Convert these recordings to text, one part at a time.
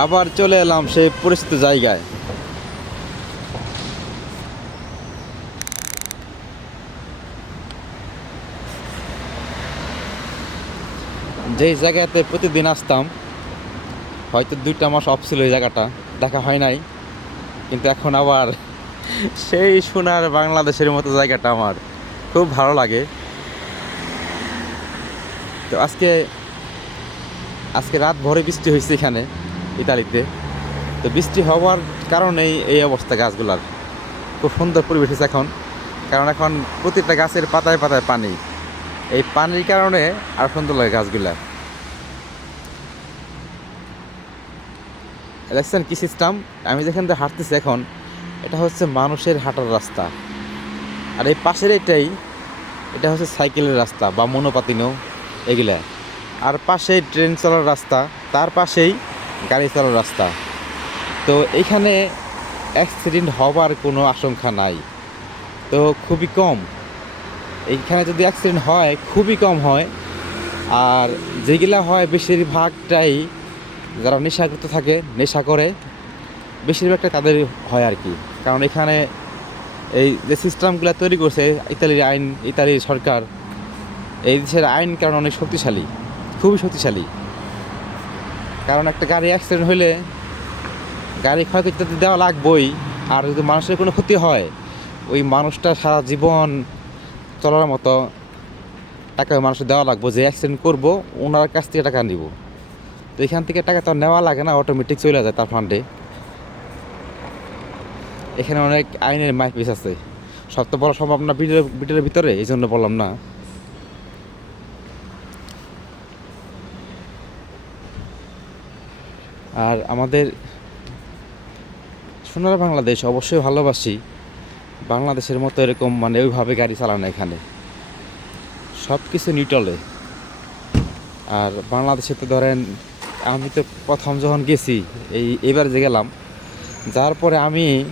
আবার চলে এলাম সেই পরিচিত জায়গায়। যেই জায়গাতে প্রতিদিন আসতাম, হয়তো দুইটা মাস অফ ছিল ওই জায়গাটা, দেখা হয় নাই। কিন্তু এখন আবার সেই সোনার বাংলাদেশের মতো জায়গাটা আমার, খুব ভালো লাগে। তো আজকে আজকে রাত ভরে বৃষ্টি হয়েছে এখানে। ইতালিতে। তো বৃষ্টি হওয়ার কারণেই এই অবস্থা গাছগুলার। খুব সুন্দর পরিবেশ এখন। কারণ এখন প্রতিটা গাছের পাতায় পাতায় পানি। এই পানির কারণে আর সুন্দর লাগে গাছগুলা। দেখছেন কি সিস্টেম আমি যেখান থেকে হাঁটতেছি এখন, এটা হচ্ছে মানুষের হাঁটার রাস্তা। আর এই পাশের এটাই, এটা হচ্ছে সাইকেলের রাস্তা বা মনোপাতিনো এগুলা। আর পাশেই ট্রেন চলার রাস্তা, তার পাশেই গাড়ি চালানোর রাস্তা। তো এইখানে অ্যাক্সিডেন্ট হবার কোনো আশঙ্কা নাই। তো খুবই কম। এইখানে যদি অ্যাক্সিডেন্ট হয়, খুবই কম হয়। আর যেগুলা হয়, বেশিরভাগটাই যারা নেশাগ্রস্ত থাকে, নেশা করে, বেশিরভাগটা তাদের হয় আর কি। কারণ এখানে এই যে সিস্টেমগুলো তৈরি করছে, ইতালির আইন, ইতালির সরকার, এই দেশের আইন কারণ অনেক শক্তিশালী, খুবই শক্তিশালী। কারণ একটা গাড়ি অ্যাক্সিডেন্ট হলে গাড়ি ক্ষয়ক্ষতি দেওয়া লাগবেই, আর যদি মানুষের কোনো ক্ষতি হয়, ওই মানুষটা সারা জীবন চলার মতো টাকা ওই মানুষের দেওয়া লাগবে, যে অ্যাক্সিডেন্ট করব, ওনার কাছ থেকে টাকা নিব। তো এখান থেকে টাকা তো নেওয়া লাগে না অটোমেটিক চলে যায় তার ফান্ডে এখানে অনেক আইনের মাইপিস আছে। সব তো বলা সম্ভব না ভিডিওর ভিতরে, এই জন্য বললাম না। আর আমাদের সোনার বাংলাদেশ অবশ্যই ভালোবাসি। বাংলাদেশের মতো এরকম মানে ওইভাবে গাড়ি চালানো এখানে। সব কিছু নিটলে। আর বাংলাদেশে তো ধরেন, আমি তো প্রথম যখন গেছি, এই এবার যে গেলাম যার পরে আমি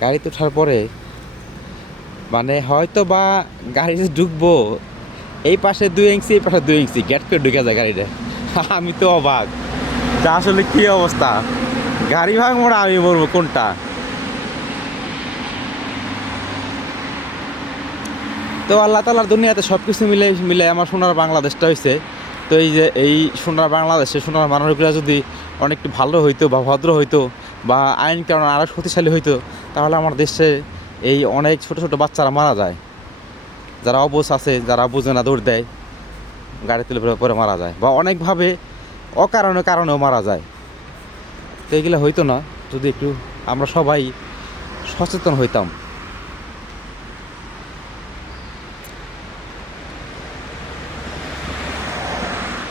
গাড়িতে ওঠার পরে মানে হয়তো বা গাড়িতে ঢুকবো, এই পাশে দুই ইঞ্চি, এই পাশে দুই ইঞ্চি, গেট করে ঢুকে যায় গাড়িটা। আমি তো অবাক। যা আসলে কি অবস্থা? গাড়ি ভাগ মোড়া আমি বলব কোনটা? তো আল্লাহ তালার দুনিয়াতে সব কিছু মিলে মিলে আমার সোনার বাংলাদেশটা হয়েছে তো এই যে এই সোনার বাংলাদেশে সোনার মানুষগুলো যদি অনেকটু ভালো হইতো বা ভদ্র হইতো বা আইন কারণ আরও শক্তিশালী হইতো, তাহলে আমার দেশে এই অনেক ছোট ছোট বাচ্চারা মারা যায়। যারা অবশ আছে, যারা বুঝে না দৌড় দেয়, গাড়ি তুলে পরে মারা যায়। বা অনেকভাবে অকারণে কারণেও মারা যায়। তো এগুলো হইতো না, যদি একটু আমরা সবাই সচেতন হইতাম।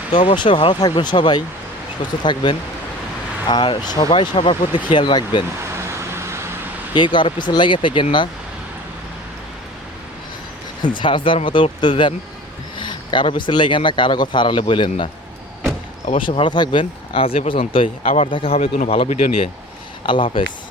তো অবশ্যই ভালো থাকবেন সবাই, সুস্থ থাকবেন, আর সবাই সবার প্রতি খেয়াল রাখবেন। কেউ কারও পিছনে লেগে থাকেন না। যার যার মতো উঠতে দেন, কারও পিছনে লেগে না, কারও কথা আড়ালে বললেন না। অবশ্যই ভালো থাকবেন। আজ এ পর্যন্তই। আবার দেখা হবে কোনো ভালো ভিডিও নিয়ে। আল্লাহ হাফেজ।